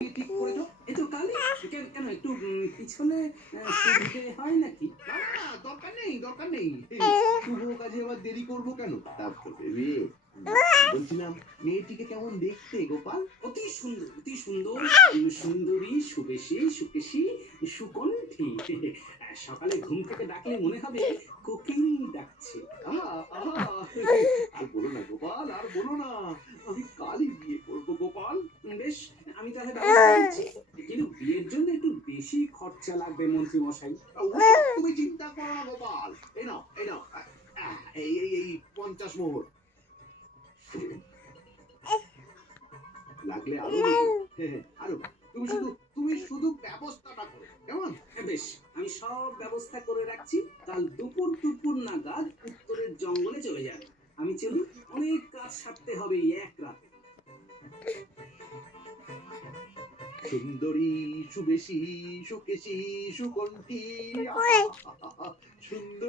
ঠিক করেছ এই তো কালি কেন কেন একটু পিছনে আহ, হয় নাকি? না না দরকার নেই দরকার নেই। শুভ কাজে আবার দেরি করব কেন? তারপরে রে বলছিলাম মেয়েটিকে কেমন দেখতে গোপাল? অতি সুন্দর অতি সুন্দর সুন্দরী সুবেশী সুকেশী সুকণ্ঠী। সকালে ঘুম থেকে ডাকলে মনে হবে কোকিল ডাকছে। আর বলো না গোপাল আর বলো না আমি কালই বিয়ে করব। নিচ্ছি কিন্তু বিয়ের জন্য একটু বেশি খরচা লাগবে মন্ত্রী মশাই। তুমি চিন্তা করো না গোপাল। এই নাও এই নাও। এই এই এই পঞ্চাশ মোহর। লাগলে আরও বেশি। আরও। তুমি শুধু তুমি শুধু ব্যবস্থাটা করো কেমন? হ্যাঁ, বেশ। আমি সব ব্যবস্থা করে রাখছি। কাল দুপুর দুপুর নাগাদ উত্তরের জঙ্গলে চলে যাবে। আমি চলি অনেক কাজ সারতে হবে এই এক রাতে। সুন্দরী সুবেশী সুকেশী সুকণ্ঠী সুন্দরী